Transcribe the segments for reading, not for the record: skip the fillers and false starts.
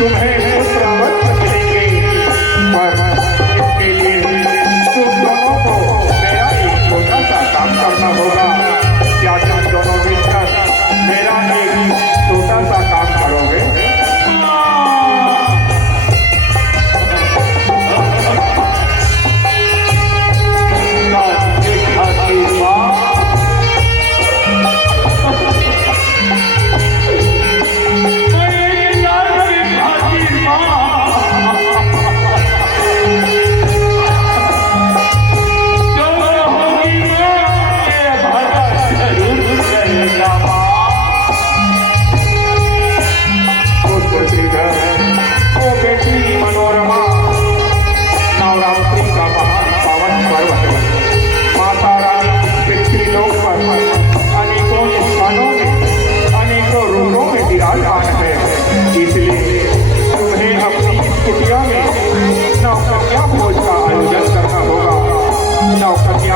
तुम्हें पुत्र अवश्य मिलेंगे, पर इसके लिए तुम दोनों को मेरा एक छोटा सा काम करना होगा। क्या तुम दोनों मिलकर मेरा एक छोटा सा काम करोगे?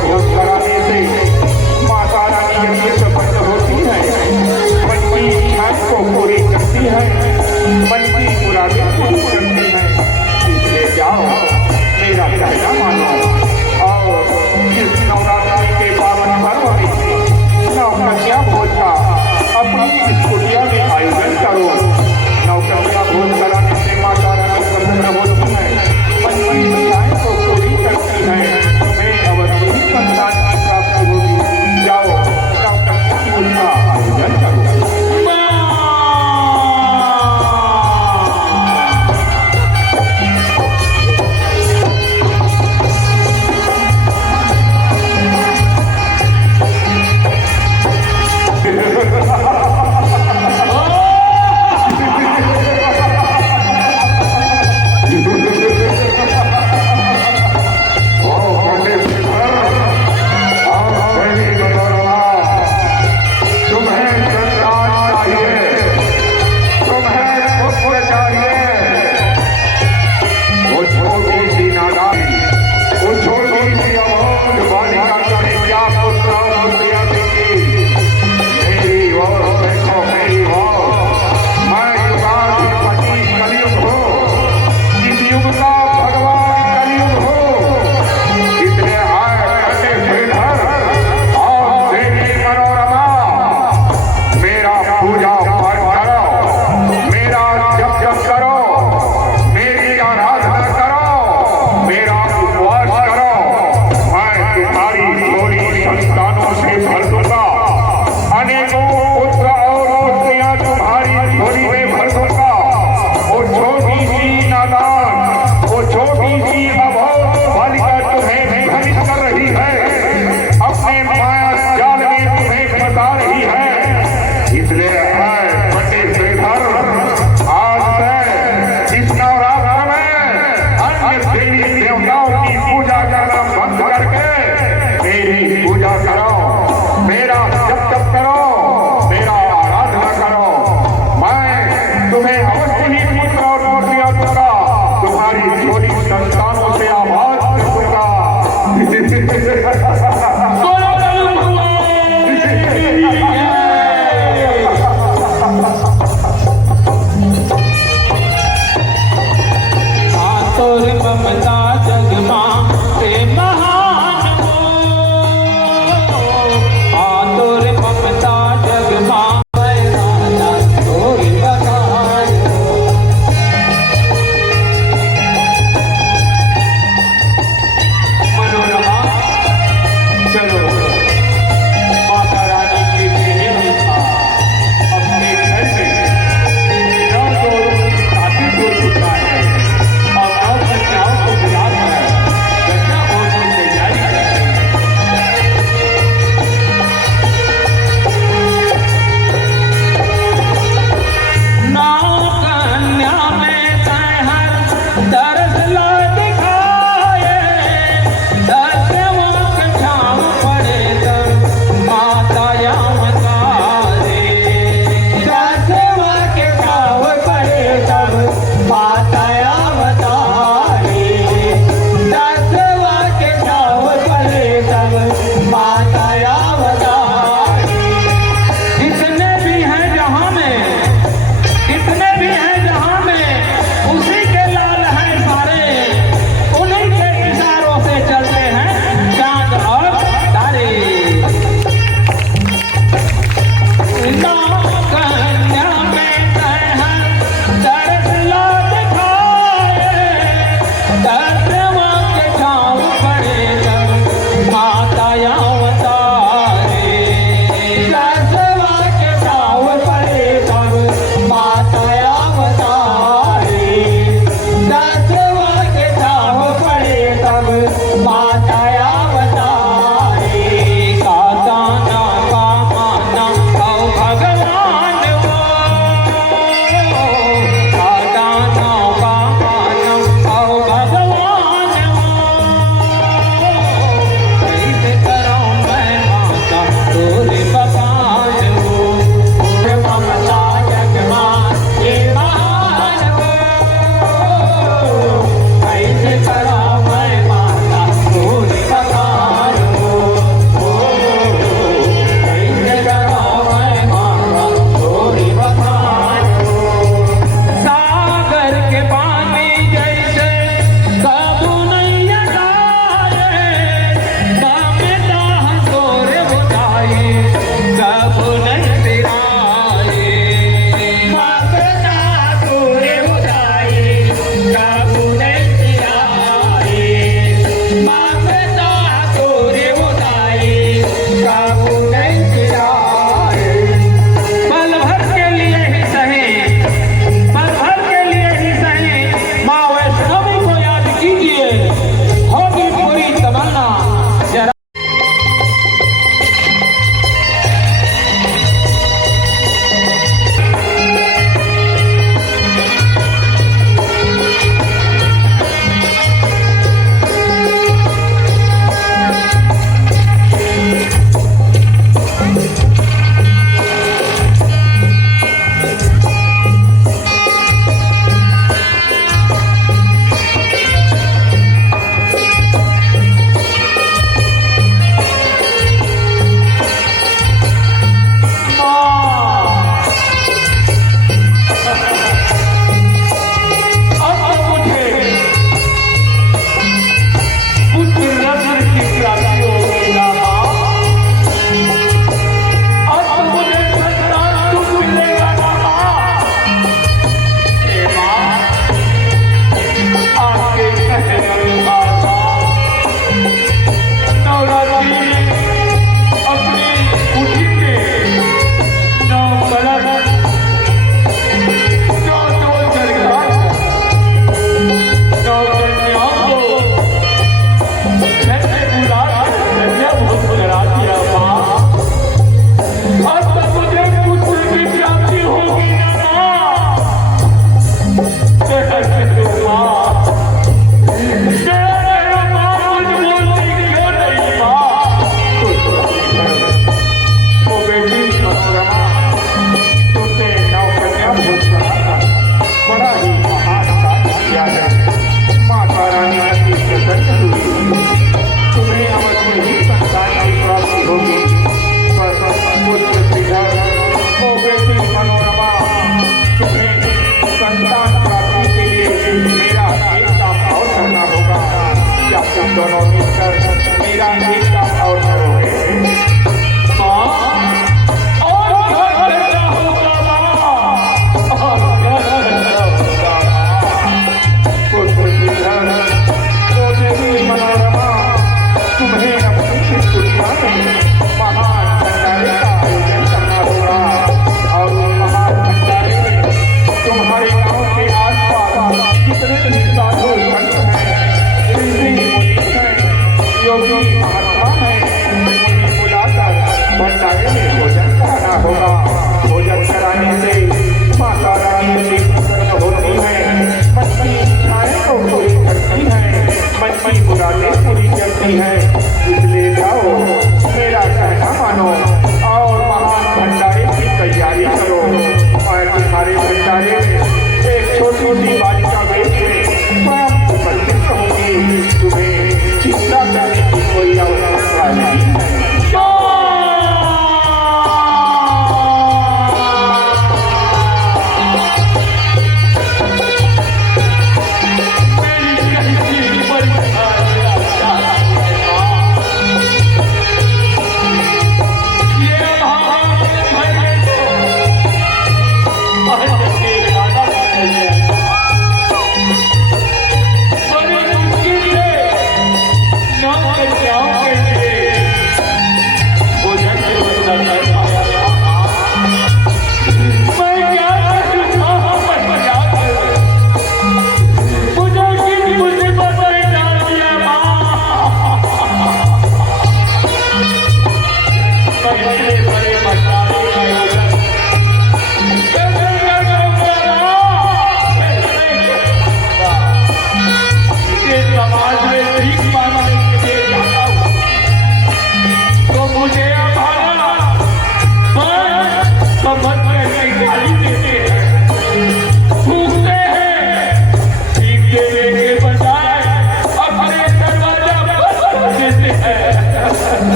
भोज कराने से माता रानी यज्ञ सफल होती है, मन की इच्छाएं को पूरी करती है, मन की मुरादें पूरी करती है। इसलिए जाओ, मेरा कहना मानो और इस नवरात्रि के पावन पर्व में नवकन्या भोज का अपनी इस कुटिया में आयोजन करो। नवकन्या भोज कराने से माता रानी प्रसन्न होती है, मन की इच्छाएं को पूरी करती है, संतान की प्राप्ति होगी। जाओ, नवकन्या भोज का आयोजन करो।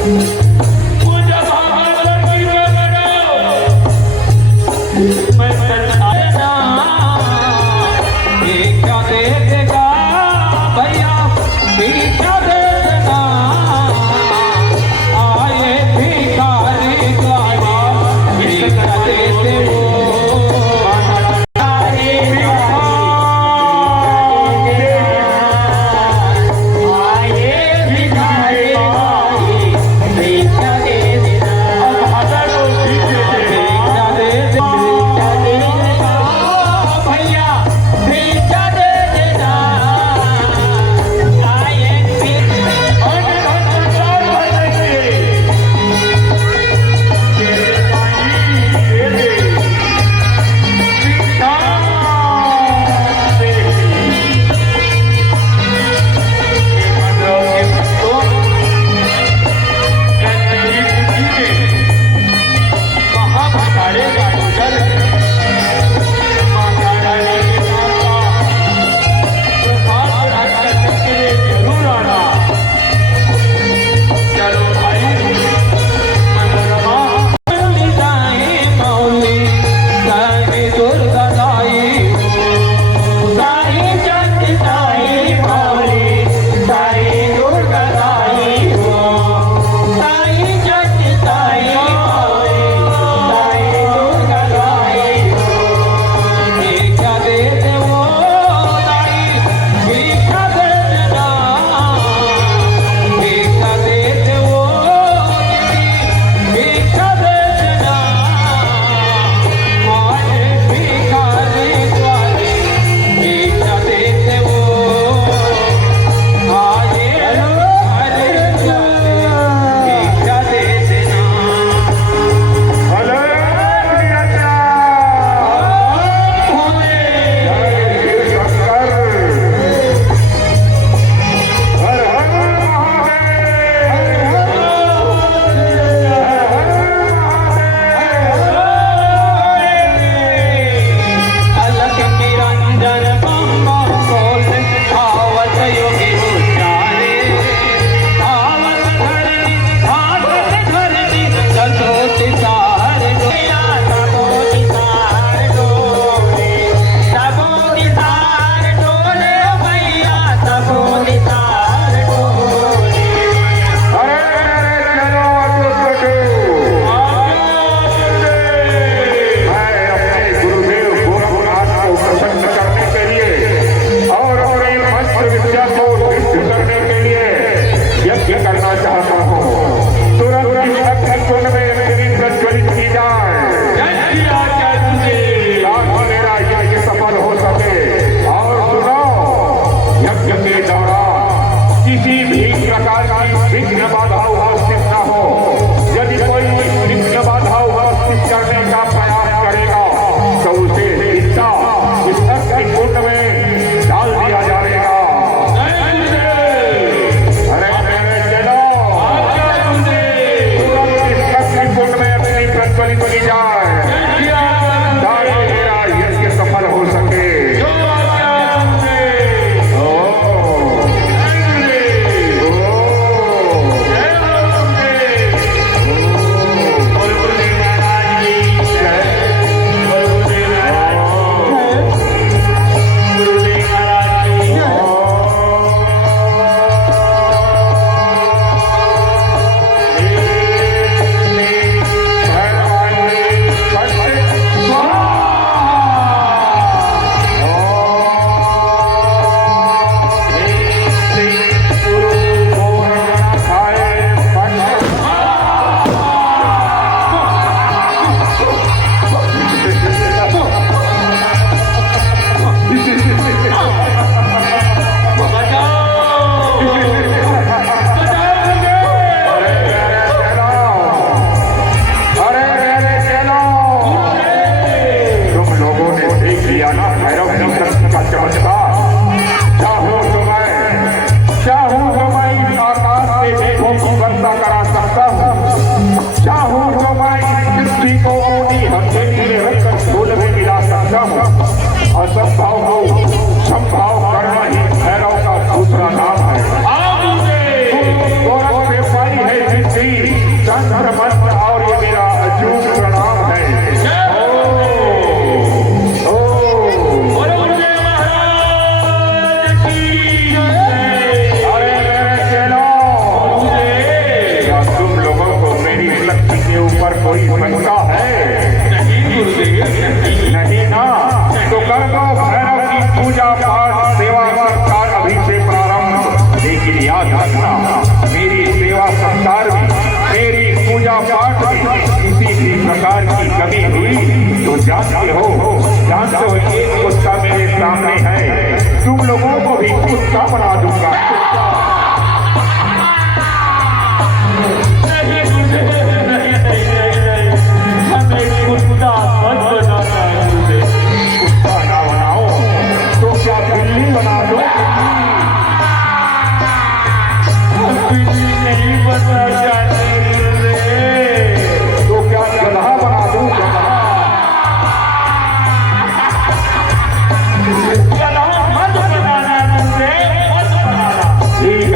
मुझे बाहर लड़की में बनाओ, मैं सताना ये क्या दे देगा भैया, ये क्या दे देगा, आए भिखारी गाना भिक्षा देते हो, आए भिखारी मंत्र मंत्र और ये मेरा अजूब प्रणाम है। ओ बोलो गुरुदेव महाराज की जय। अरे मेरे चेलों, क्या तुम लोगों को मेरी शक्ति के ऊपर कोई शंका है? नहीं गुरुदेव, नहीं ना, तो कर दो भैरव की पूजा पाठ सेवा सत्कार अभी से प्रारंभ। लेकिन याद रखना, मेरी सेवा सत्कार में, मेरी पूजा पाठ में किसी भी प्रकार की कमी हुई तो जानते हो एक कुत्ता मेरे सामने है, तुम लोगों को भी कुत्ता बना दूंगा। नहीं गुरुदेव, नहीं, हमें कुत्ता मत बनाना गुरुदेव। कुत्ता ना बनाओ तो क्या बिल्ली बना दो? हम बिल्ली नहीं बनना चाहते गुरुदेव। तो क्या गधा बना दूं? गधा मत बनाना गुरुदेव, मत बनाना। ठीक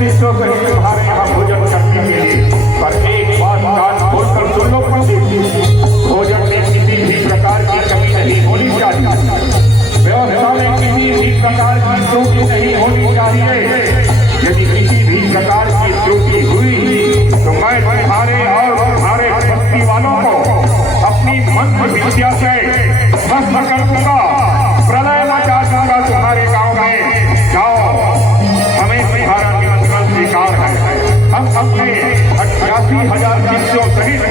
शिष्यों सहित तुम्हारे यहाँ भोजन करने के लिए। पर एक बात कान खोलकर सुन लो पंडित, भोजन में किसी भी प्रकार की कमी नहीं होनी चाहिए, व्यवस्था में किसी भी प्रकार की त्रुटि नहीं होनी चाहिए। यदि किसी भी प्रकार की त्रुटि हुई तो मैं तुम्हारे और तुम्हारे बस्ती वालों को अपनी मंत्र विद्या से भस्म कर दूंगा, प्रलय मचा दूंगा तुम्हारे गांव में। जाओ, हमें तुम्हारा निमंत्रण स्वीकार है। हम अपने 88,000 शिष्यों सहित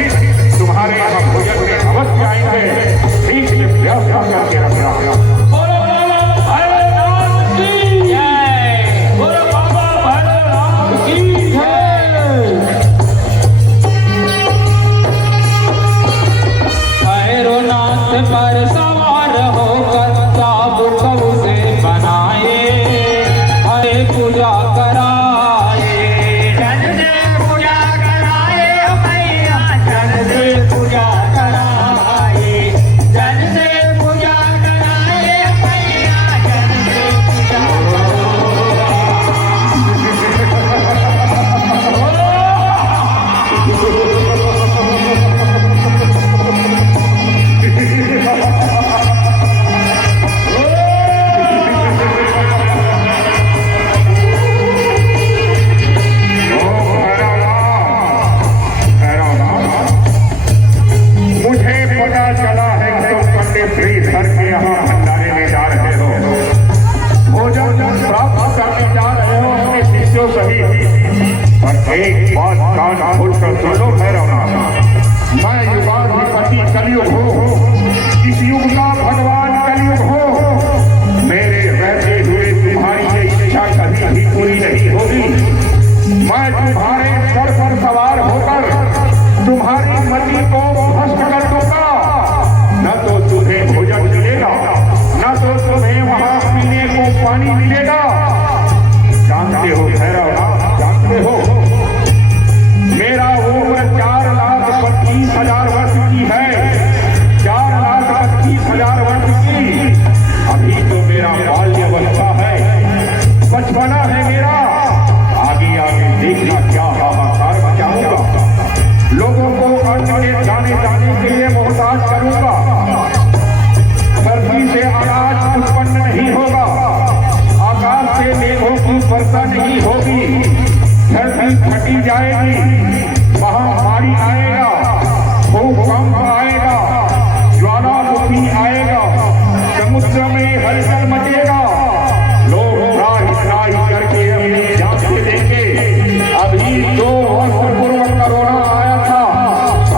तुम्हारे यहाँ भोजन में अवश्य आएंगे। ठीक से व्यवस्था करके रखना। पर सवार होकर चाबुक से बनाए, हरे पूजा कराए, जन से पूजा कराए मैया, जन से पूजा कराए, जन से पूजा कराए मैया, जन से पूजा एक बात कान खोलकर सुनो भैरवनाथ, मैं युगाधिपति कलयुग हूँ, इस युग का भगवान कलयुग हो। मेरे रहते हुए तुम्हारी ये इच्छा कभी भी पूरी नहीं होगी। मैं तुम्हारे सर पर सवार होकर तुम्हारी मति को भस्म कर दूंगा। न तो तुम्हें भोजन मिलेगा, न तो तुम्हें वहां पीने को पानी मिलेगा। जानते हो भैरवनाथ, जानते हो मेरा उम्र 4,25,000 वर्ष की है, 4,25,000 वर्ष की। अभी तो मेरा बाल्यावस्था है, बचपना है मेरा। आगे आगे देखना क्या हाहाकार मचाऊंगा, लोगों को अन्न के जाने के लिए मोहताज करूंगा। धरती से अनाज उत्पन्न नहीं होगा, आकाश से मेघों की वर्षा नहीं होगी, धरती फटी जाएगी, महामारी आएगा, भूकंप आएगा, ज्वालामुखी आएगा, समुद्र में हलचल मचेगा, लोग त्राही करके अपनी जान दे देंगे। अभी 2 वर्ष पूर्व कोरोना आया था,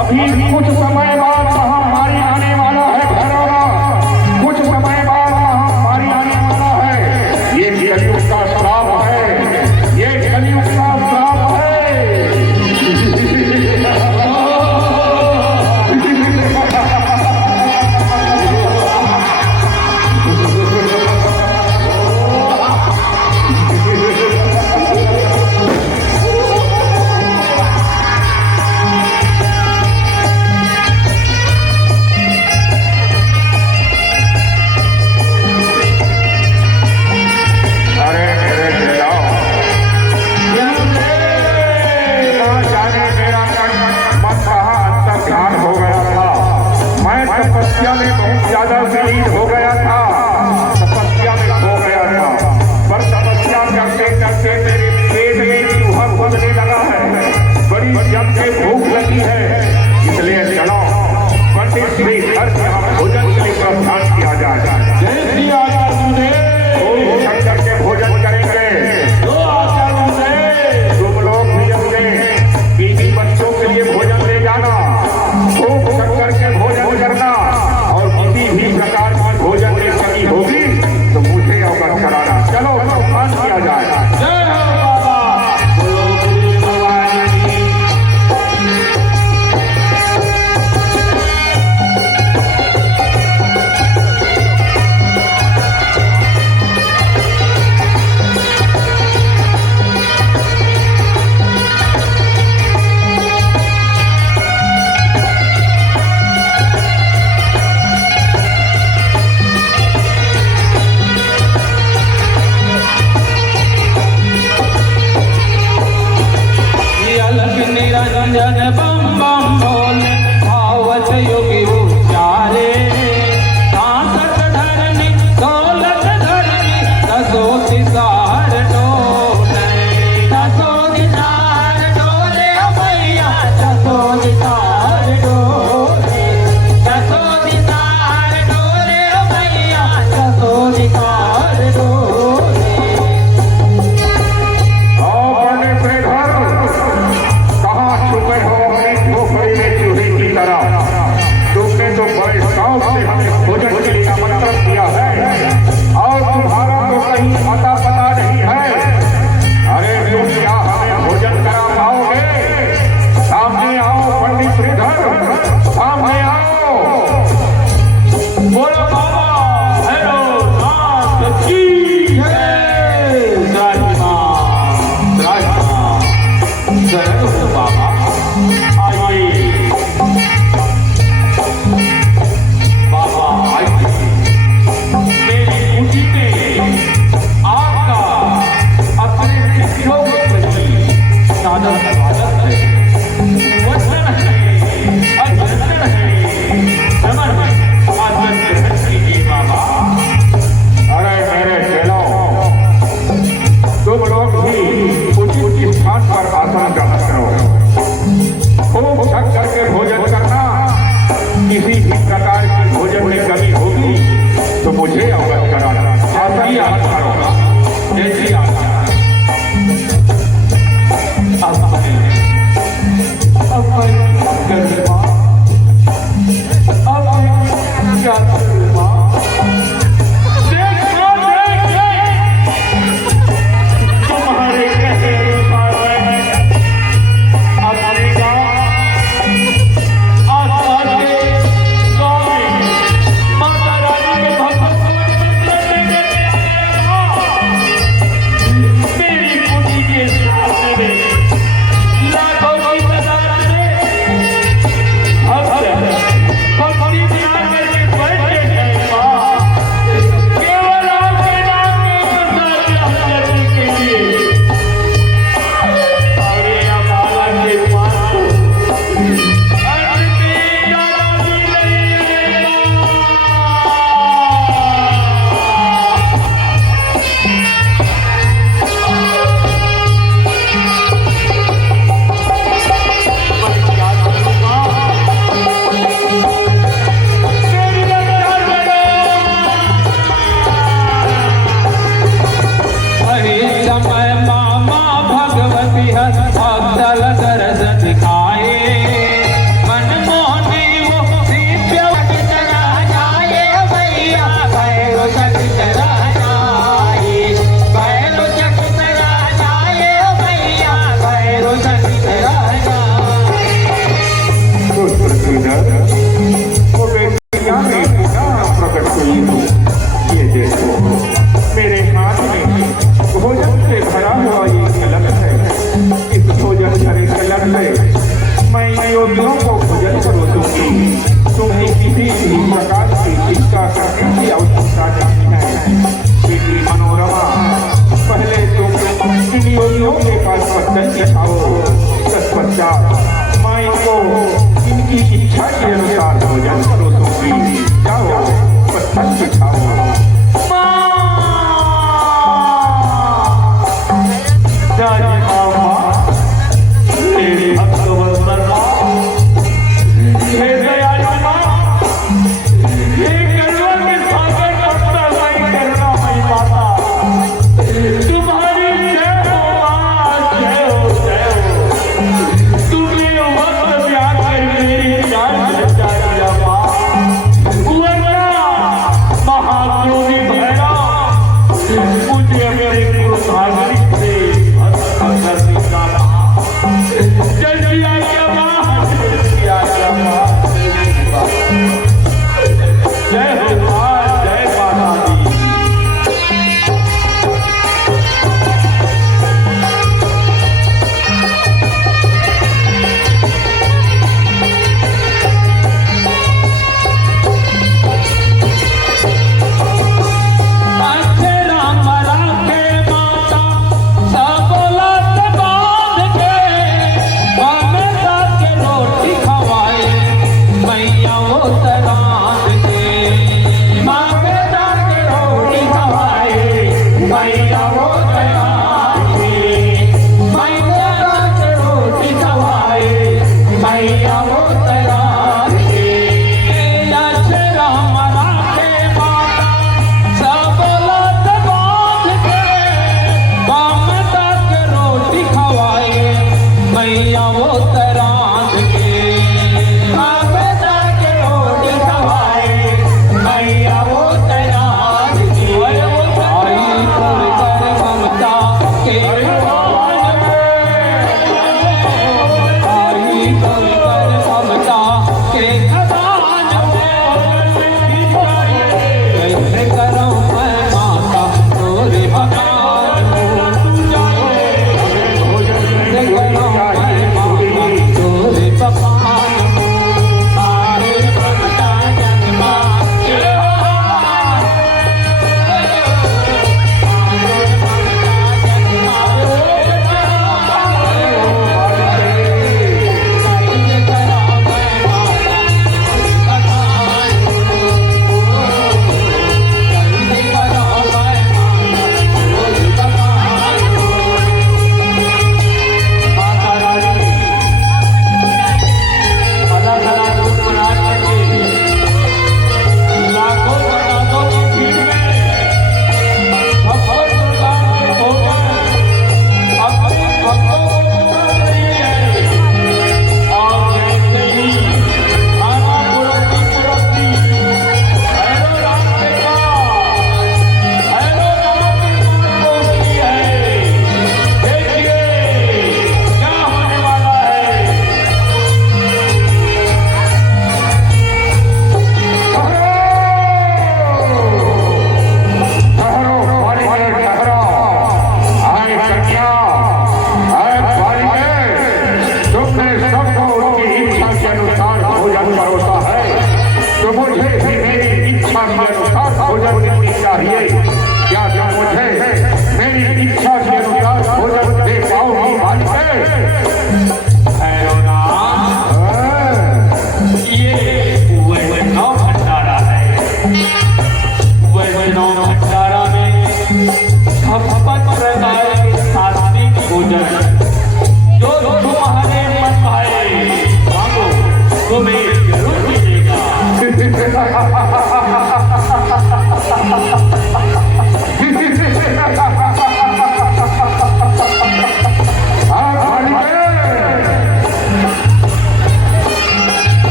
अभी कुछ समय बाद महामारी आने वाला है भैरवनाथ, कुछ समय बाद महामारी आने वाला है। ये कलयुग का श्राप है, ये कलयुग का श्राप है। तपस्या में बहुत ज्यादा शरीर हो गया था, तपस्या में खो गया था, पर तपस्या करते करते मेरे पेट में चूहा उगने लगा है, बड़ी जम के भूख लगी है। इसलिए चलो पंडित श्री हर भोजन के लिए प्रावधान किया जाए। शंकर के भोजन करेंगे, तुम लोग भी अपने बीवी बच्चों के लिए भोजन ले जाना, खूब शंकर के भोजन करना, और किसी भी प्रकार की भोजन बिहस भक्तल दरस दिखाए मन मोहनी वो दिव्य चला जाए भैया भैरो चला जाए भैरो चला जाए भैया भैरो चला जाए। तो पृथ्वीधर वो बेटियां प्रकट हुई हो, ये देखो मेरे हाथ में भोजन से भरा हुआ ये कलश है। इस भोजन भरे कलश से मैं योगियों को भोजन परोसूंगी। तुम्हें किसी भी प्रकार की चिंता करने की आवश्यकता नहीं है। बेटी मनोरमा, पहले तुम इन योगियों के पास पत्थर दिखाओ, तत्पश्चात मैं इनको इनकी इच्छा के अनुसार भोजन परोसूंगी। जाओ पत्थर दिखाओ। मुझे मेरे गुरु भागवत से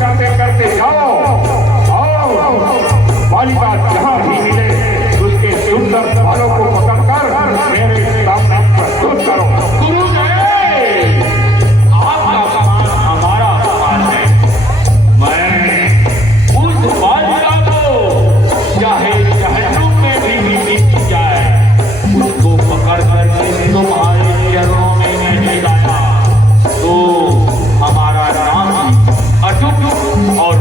करते करते जाओ और बालिका जहाँ भी मिले उसके सुंदर बालों को पकड़कर मेरे सामने प्रस्तुत करो। गुरुदेव, आपका अपमान हमारा अपमान है। मैं उस बालिका को चाहे जहन्नुम में भी दी जाए, उसको पकड़ करके तुम्हारे चरणों में नहीं लाया तो हमारा नाम अटूट और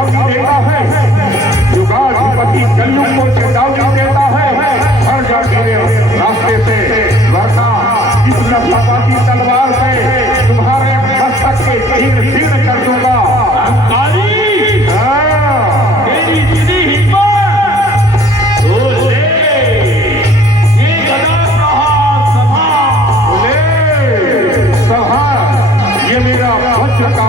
चेतावनी देता है, युगाधिपति कलयुग को चेतावनी देता है, हर जा मेरे रास्ते से, वरना इस नफाबादी तलवार से तुम्हारे मस्तक के छीन कर दूंगा। मेरी इतनी हिम्मत तो ले, ये गदा प्रहार सभा, ये मेरा वज्र का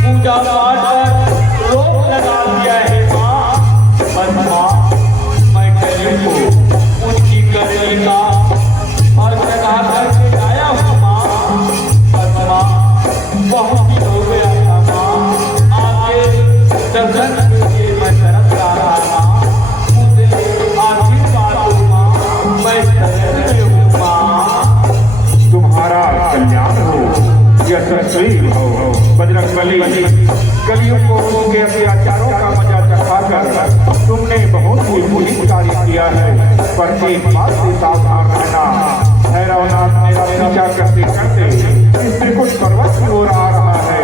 पूजा पाठ पर रोक लगा दिया है माँ। कलियुग को उनके अत्याचारों का मजा चखाकर तुमने बहुत ही पुलिस कार्य किया है, पर एक बात से सावधान रहना, भैरवनाथ मेरा पीछा करते करते इस त्रिकुट पर्वत की ओर आ रहा है।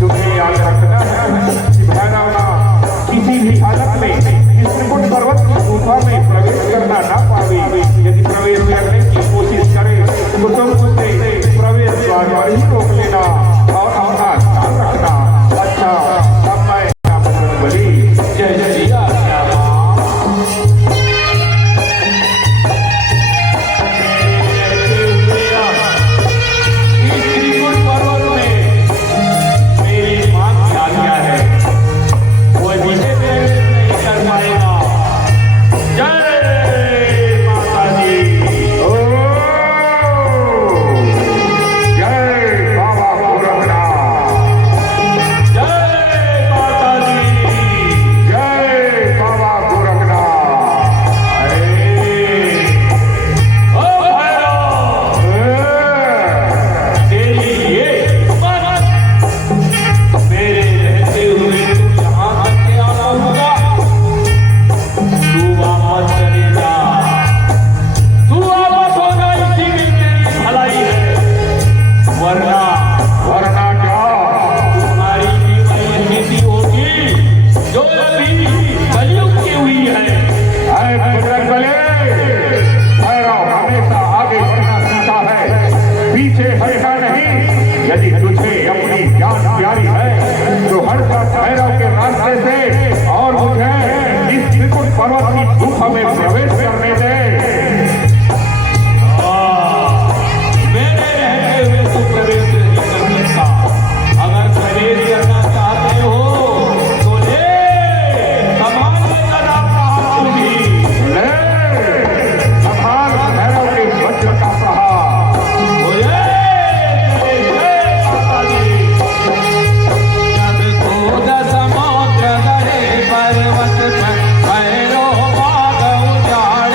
तुम्हें याद रखना है कि भैरवनाथ किसी भी हालत में इस त्रिकुट पर्वत की गुफा में प्रवेश करना ना पावे। यदि प्रवेश करने की कोशिश करे तो तुम उसे प्रवेश द्वार पर ही रोक लेना और अपना ध्यान रखना। अच्छा, अब मैं बली जय जय जिया पर्वत पर भैरो बाग उजाड़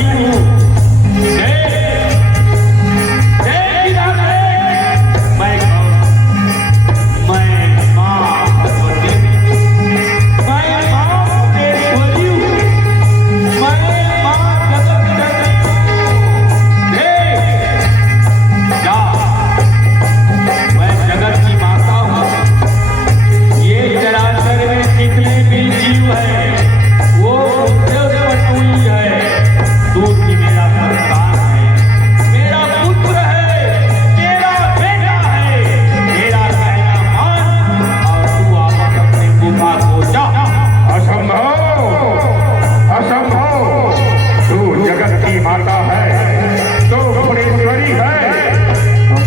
रही हूँ। मैं माँ भगवती हूँ, मैं माँ मुंडेश्वरी हूँ, मैं माँ जगत मैं जगत की माता हूँ। ये चराचर में जितने भी जीव है वो मुझसे उत्पन्न हुई है। दूध की मेरा संतान है, मेरा पुत्र है, मेरा बेटा है। मेरा कहना मान और तू वापस अपने गुफा को जा। असंभव, असंभव। तू जगत की माता है, तो भुवनेश्वरी है।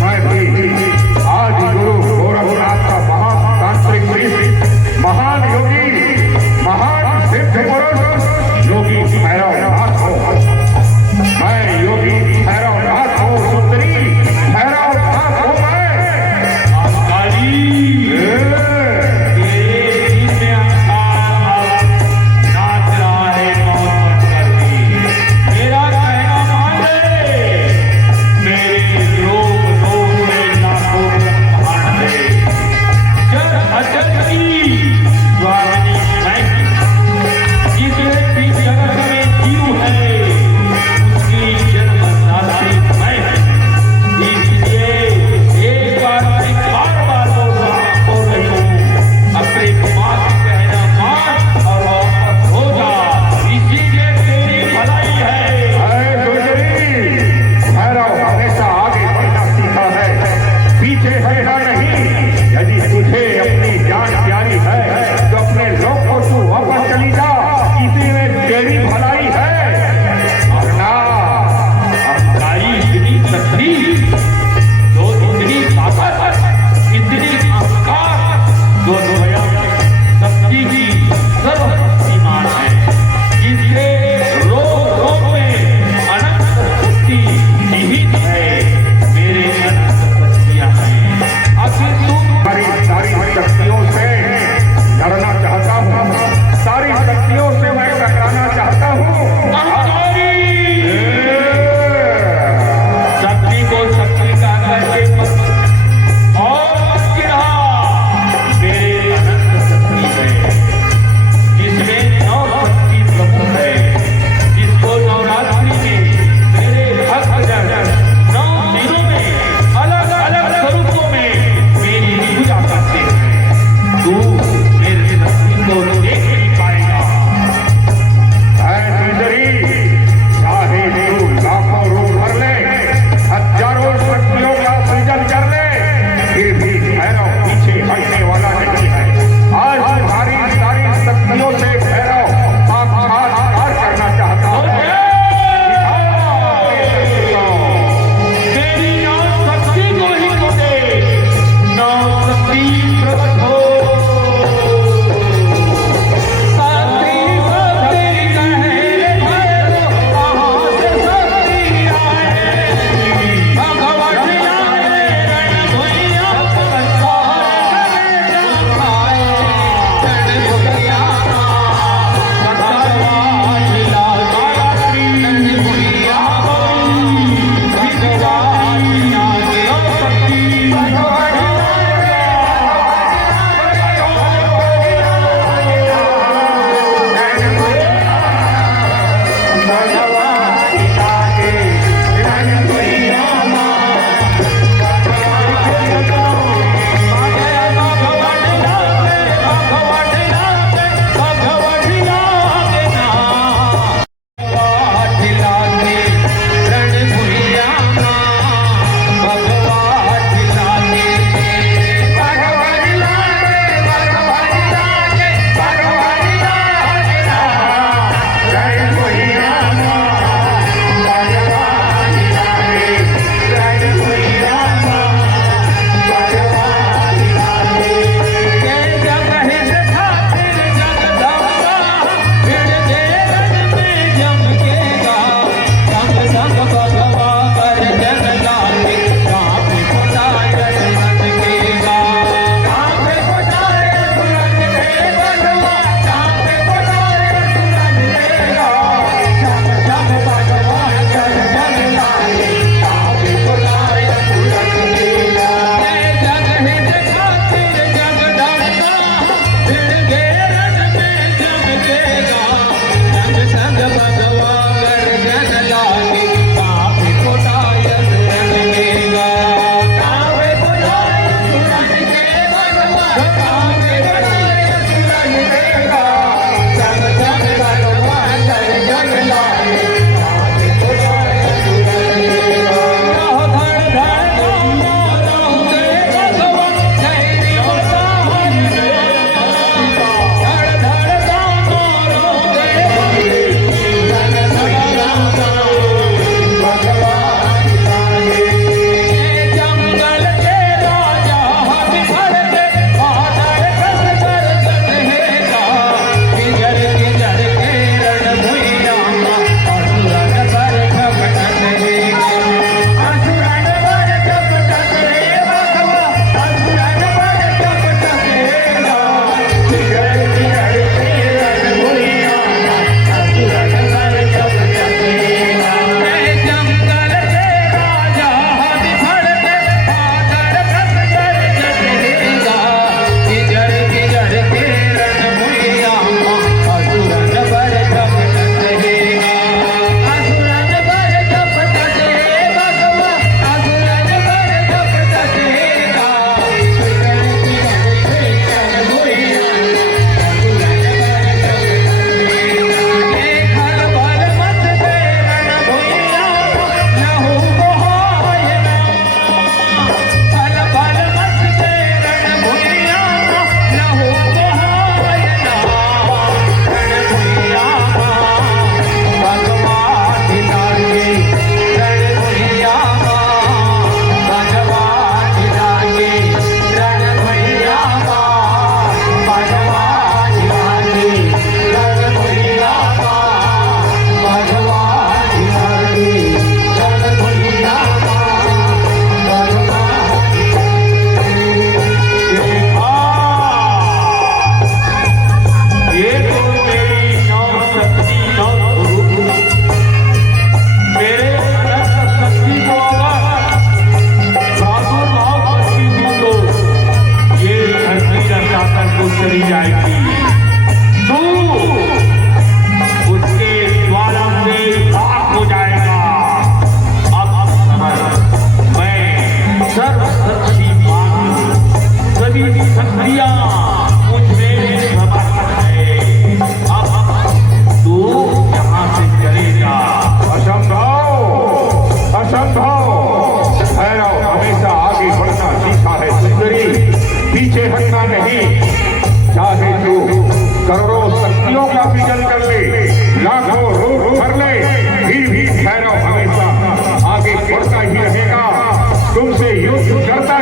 मैं भी आज गुरु गोरखनाथ का महान तांत्रिक ऋषि, महान योगी, महान सिद्ध पुरुष योगी भैरवनाथ हूँ। मैं योगी भैरवनाथ हूँ, सुंदरी भैरवनाथ हूँ मैं। काली तेरे दिल में अहंकार नाच रहा है, मौत बंद कर दी। मेरा कहना मान ले।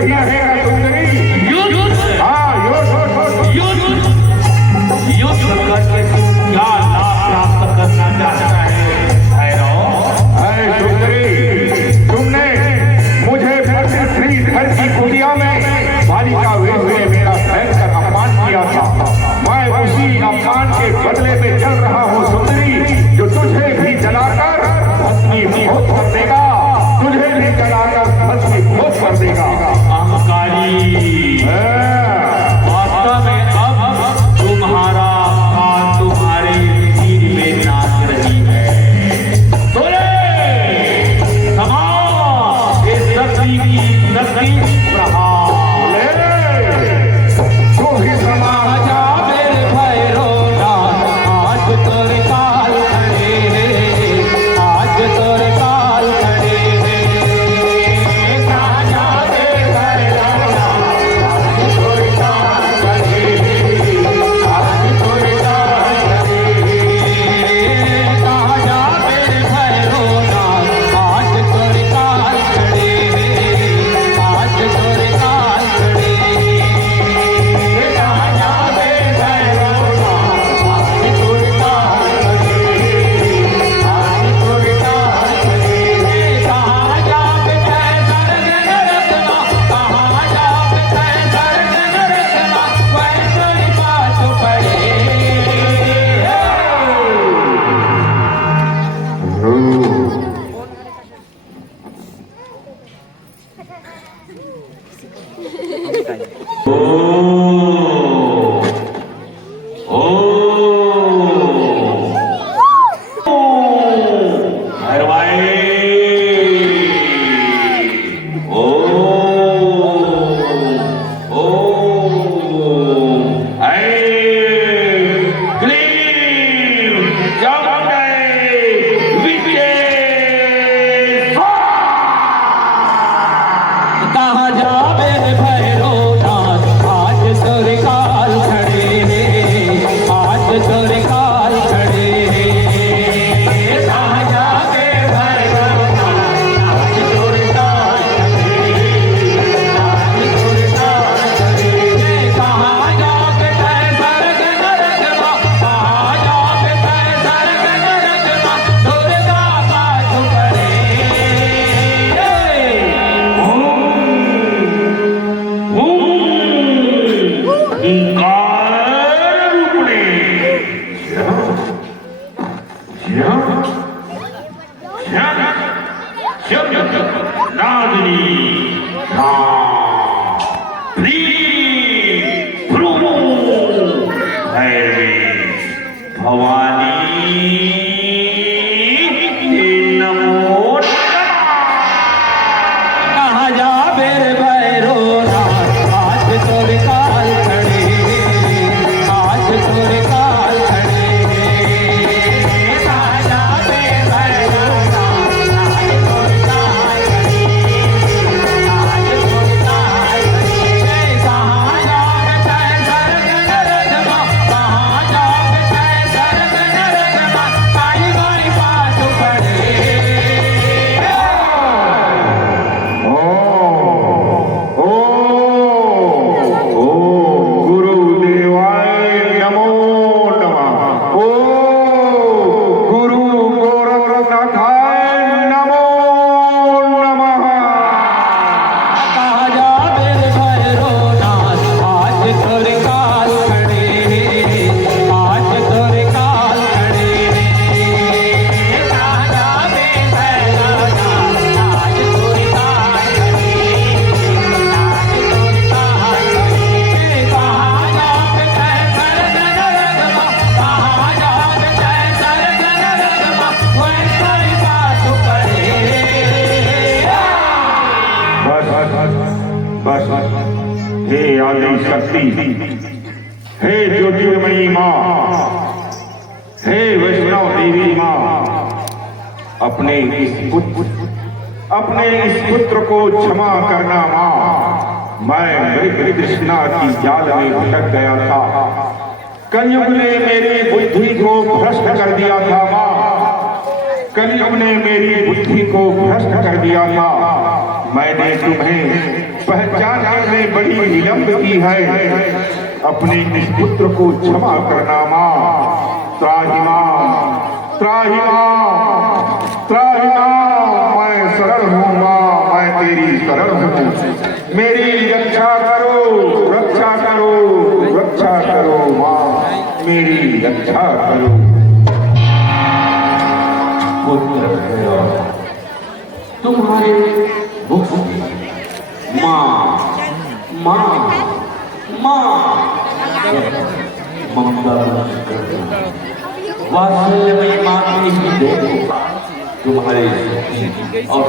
ही रहेगा सुंदरी। हाँ युद्ध करके तू क्या लाभ प्राप्त करना चाहता है भैरव? अरे सुंदरी, तुमने मुझे श्री धर की कुटिया में बालिका वेश में मेरा भयंकर अपमान किया था। मैं उसी अपमान के बदले में चल रहा हूँ सुंदरी, जो तुझे भी जलाकर भस्मीभूत कर देगा, तुझे भी जलाकर भस्मीभूत कर देगा। अहंकारी, वास्तव में अब तुम्हारा कान तुम्हारे सिर में नाच रही है। समाज ये शक्ति की शक्ति प्रहार तू भी समाज मेरे भैरवनाथ, आज तोरे काल खड़े हैं, आज तोरे काल खड़े हैं। राजा मेरे भैरवनाथ, आज तोरे काल खड़े हैं, आज तोरे काल खड़े हैं। राजा मेरे भैरवनाथ, आज तोरे काल खड़े हैं, आज तोरे काल खड़े हैं। हे आदि शक्ति, हे ज्योतिर्मयी माँ, हे वैष्णव देवी माँ, अपने इस पुत्र को क्षमा करना माँ। मैं मृग कृष्णा की जाल में भटक गया था, कलयुग ने मेरी बुद्धि को भ्रष्ट कर दिया था माँ। कलयुग ने मेरी बुद्धि को भ्रष्ट कर दिया था। मैंने तुम्हें पहचानने में बड़ी विलंब की है। अपने इस पुत्र को क्षमा करना माँ। त्राहि माँ, त्राहि माँ, त्राहि माँ। मैं सरल हूँ माँ, मैं तेरी सरल हूँ। मेरी रक्षा करो, रक्षा करो, रक्षा करो माँ, मेरी रक्षा करो। पुत्र तुम्हारे मुख माँ माँ माँ ममता वात्सल्यमयी माँ की ही देखो तुम्हारे और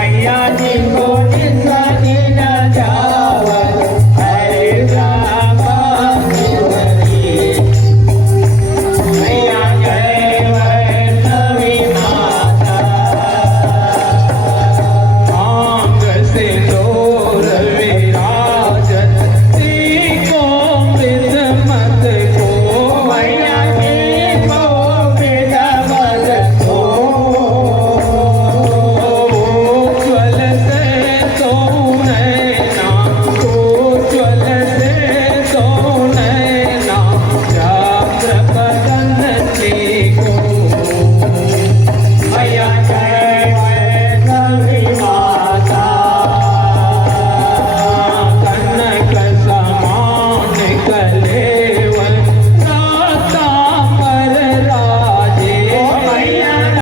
मैया जी को प्रपदा